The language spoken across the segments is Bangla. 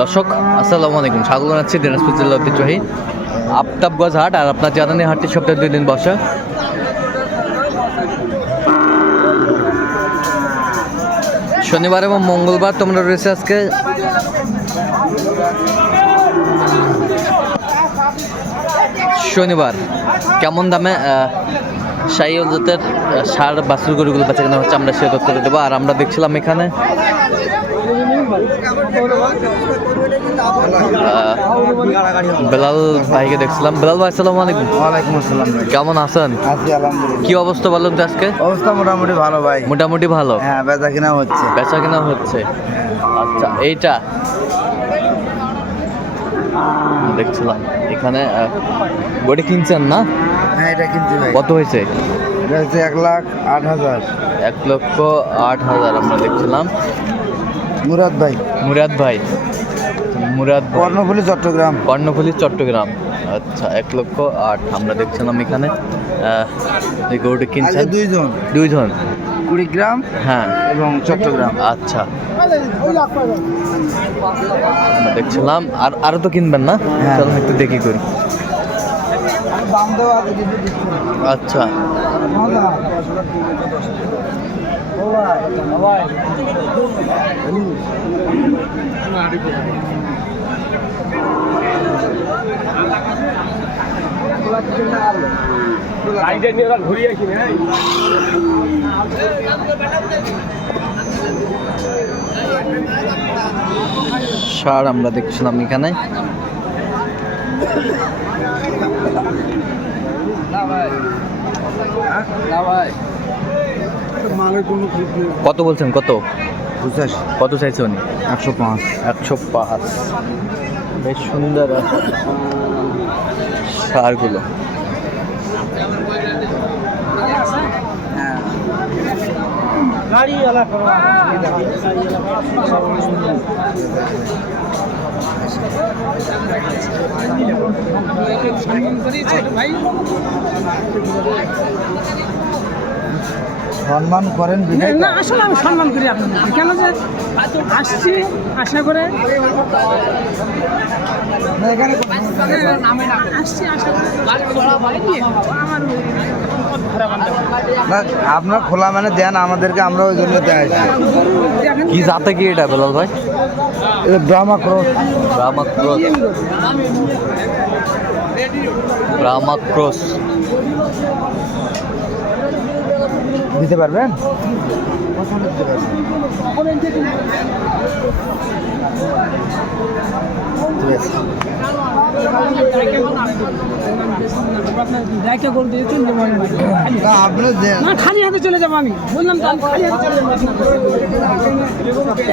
দর্শক, আসসালামু আলাইকুম। স্বাগত জানাচ্ছি দিনাজপুর জেলা ঐতিহ্যবাহী আফতাবগঞ্জ হাট আর আপনার জানেন হাটটি সপ্তাহে দুই দিন বসে। শনিবার এবং মঙ্গলবার তোমরা রয়েছে আজকে। শনিবার, কেমন দামে শাহী জাতের সার বাসুর গরুগুলো বেচা কেনা হচ্ছে আমরা সে তথ্য দেবো। আর আমরা দেখছিলাম এখানে বেলাল ভাইকে দেখছিলাম। বেলাল ভাই আসসালামু আলাইকুম। ওয়ালাইকুম আসসালাম ভাই। কেমন আছেন? আছি আলহামদুলিল্লাহ। কি অবস্থা বললেন তো আজকে? অবস্থা মোটামুটি ভালো ভাই। মোটামুটি ভালো? হ্যাঁ বেচা কিনা হচ্ছে। বেচা কিনা হচ্ছে। আচ্ছা এইটা? দেখছিলাম। এখানে গড়ি কিনছেন না? হ্যাঁ এটা কিনছি ভাই। কত হয়েছে? এটা হচ্ছে এক লাখ আট হাজার। এক লক্ষ আট হাজার আমরা দেখছিলাম। মুরাদ ভাই। মুরাদ ভাই। মুরাদ ভাই। কর্ণফুলি চট্টগ্রাম। কর্ণফুলী চট্টগ্রাম। আচ্ছা এক লক্ষ আট আমরা দেখছিলাম এখানে এই গরুটি কিনছেন। দুইজন। দুইজন? কুড়িগ্রাম হ্যাঁ। এবং চট্টগ্রাম। আচ্ছা। আমরা দেখছিলাম আর আরও তো কিনবেন না? হ্যাঁ। চলুন একটু দেখি করি। দাম না। আচ্ছা সার আমরা দেখছিলাম এখানে মালের কোনো ঠিক নেই কত বলছেন কত? কত চাইছে উনি? একশো পাঁচ। একশো পাঁচ। বেশ সুন্দর সারগুলো। সম্মান করেন না আসলে আমি সম্মান করি আপনাদের। কেন যে আসছি আশা করে এখানে আসছি আশা করে আমার আপনার খোলা মানে দেন আমাদেরকে আমরা ওই জন্য দেয়। কি জাতে কি এটা বেলাল ভাই? Brahma cross Brahma cross Brahma cross দিতে পারবেন। খালি না আপনি দেন না খালি হাতে চলে যাব আমি। বললাম তো আমি খালি হাতে চলে যাব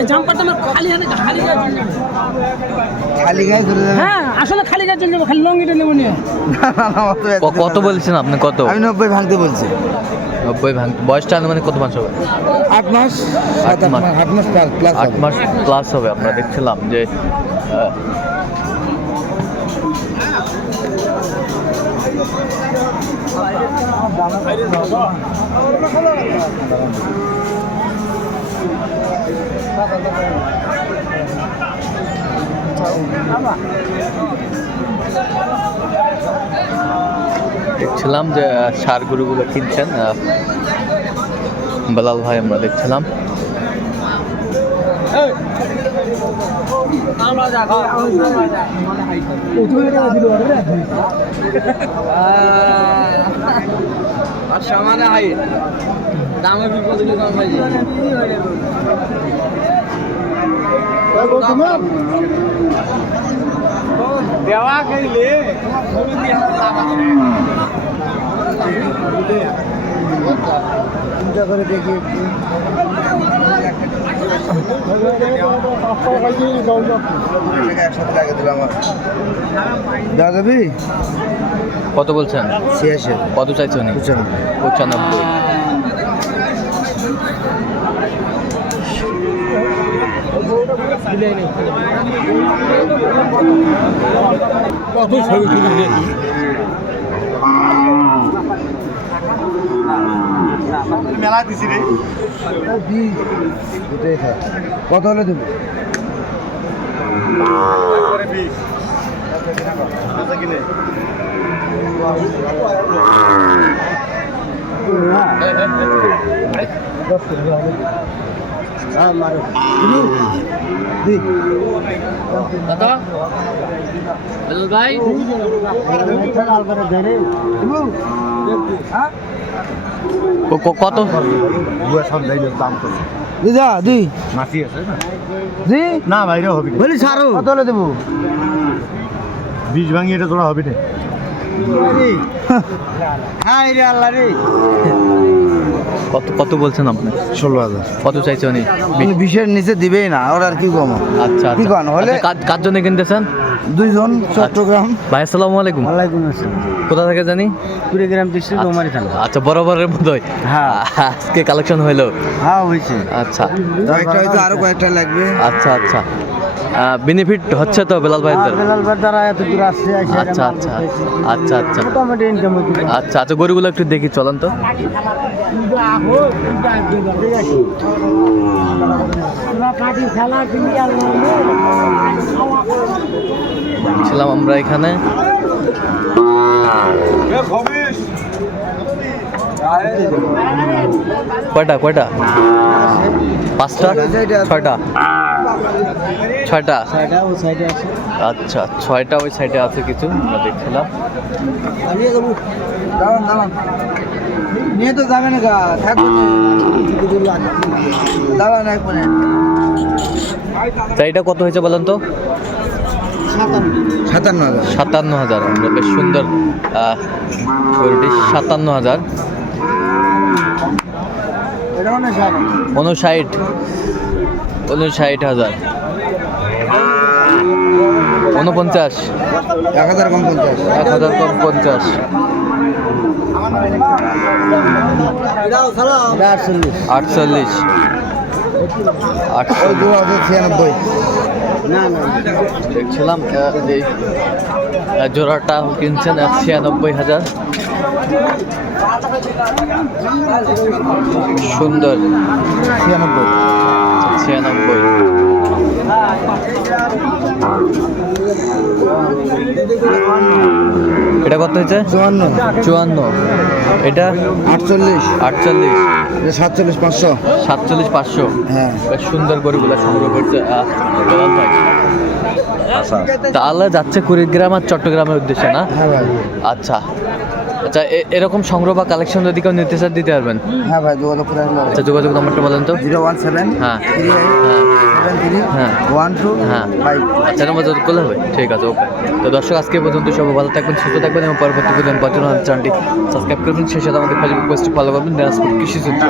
জাম্পারটা আমার খালি হাতে খালি গায়ে চলে যাব। খালি গায়ে চলে যাবেন হ্যাঁ আসলে খালি গায়ে চলে যাব খালি লঙ্গিটা নেব নিয়ে। কত বলছেন আপনি? কত? আমি নব্বই ভাঙতে বলছি। নব্বই ভাঙ বয়সটা আনুমানিক কত মাস হবে আট মাস আট মাস। আট মাস প্লাস আট মাস প্লাস হবে আমরা দেখছিলাম যে আহ, দেখছিলাম যে সার গরুগুলো কিনছেন বেলাল ভাই আমরা দেখছিলাম। একটু একসাথে দিলাম আমার দেওয়া যাবি কত বলছেন? ছিয়াশি। কত চাইছেন পঁচানব্বই। পঁচানব্বই। কত ছবি তুলি মেলা দিছি রে। কত হলে দেবো কত ভাই? ক- ক- কত? দিদা দি মাছি আছে না? দি না বাইরে হবে বলি সারো কত হলে দেবো? বীজ ভাঙি এটা তোরা হবে না। রে আল্লাহ রে। কত কত বলছেন আপনি? ষোলো হাজার। কত চাইছে উনি? বিশের নিচে দিবেই না ওর আর কি কম? আচ্ছা কি আচ্ছা। হলে আচ্ছা, কার জন্য কিনতেছেন? দুইজন চট্টগ্রাম। ভাই আসসালামু আলাইকুম। ওয়ালাইকুম আসসালাম। কোথা থেকে জানি? কুড়িগ্রাম ডিস্ট্রিক্ট ওমারি থানা। আচ্ছা বরাবরের মতোই। হ্যাঁ। আজকে কালেকশন হইল? হ্যাঁ হয়েছে আচ্ছা। হয়তো আরও কয়েকটা লাগবে। আচ্ছা আচ্ছা। বেনিফিট হচ্ছে তো বেলাল ভাইদের বেলাল ভাই দ্বারা এত দূর আসছে আচ্ছা আচ্ছা আচ্ছা আচ্ছা। মোটামুটি ইনকাম আচ্ছা আচ্ছা গরুগুলো একটু দেখি চলেন তো। ছিলাম আমরা এখানে। কয়টা কয়টা? পাঁচটা ছয়টা? ছয়টা? আচ্ছা ছয়টা ওই সাইডে আছে কিছু আমরা দেখছিলাম। নিয়ে যাব। দাঁড়ান দাঁড়ান। নিয়ে তো যাবে না দাঁড়ান এক মিনিট এটা কত হয়েছে বলেন তো? সাতান্ন। হাজার। সাতান্ন হাজার আমরা বেশ সুন্দর গরুটি সাতান্ন হাজার। উনষাট উনষাট হাজার। উনপঞ্চাশ এক হাজার কম পঞ্চাশ এক হাজার কম পঞ্চাশ আটচল্লিশ। ছিয়ানব্বই। না না দেখছিলাম এই জোড়াটা কিনছেন এক ছিয়ানব্বই হাজার। সুন্দর। ছিয়ানব্বই। ছিয়ানব্বই। এটা কত হয়েছে? চুয়ান্ন। চুয়ান্ন। এটা? আটচল্লিশ। আটচল্লিশ। সাতচল্লিশ পাঁচশো। সাতচল্লিশ পাঁচশো। হ্যাঁ। বেশ সুন্দর গরুগুলো সংগ্রহ করছে ভাই। তাহলে যাচ্ছে কুড়িগ্রাম আর চট্টগ্রামের উদ্দেশ্যে না? হ্যাঁ আচ্ছা। আচ্ছা এ- এরকম সংগ্রহ বা কালেকশন যদি কেউ নিতে চান দিতে পারবেন? হ্যাঁ ভাই যোগাযোগ করে আচ্ছা যোগাযোগ নম্বরটা বলেন তো। জিরো ওয়ান সেভেন হ্যাঁ। থ্রি হ্যাঁ। সেভেন থ্রি হ্যাঁ। ওয়ান টু হ্যাঁ। ফাইভ। আচ্ছা নম্বর যোগাযোগ করলে হবে? ঠিক আছে ওকে। তো দর্শক আজকে পর্যন্ত সবাই ভালো থাকবেন সুস্থ থাকবেন এবং পরবর্তী পর্যন্ত চ্যানেলটি সাবস্ক্রাইব করবেন সেই সাথে আমাদের ফেসবুক পেজটি ফলো করবেন। দিনাজপুর কৃষি সূত্র।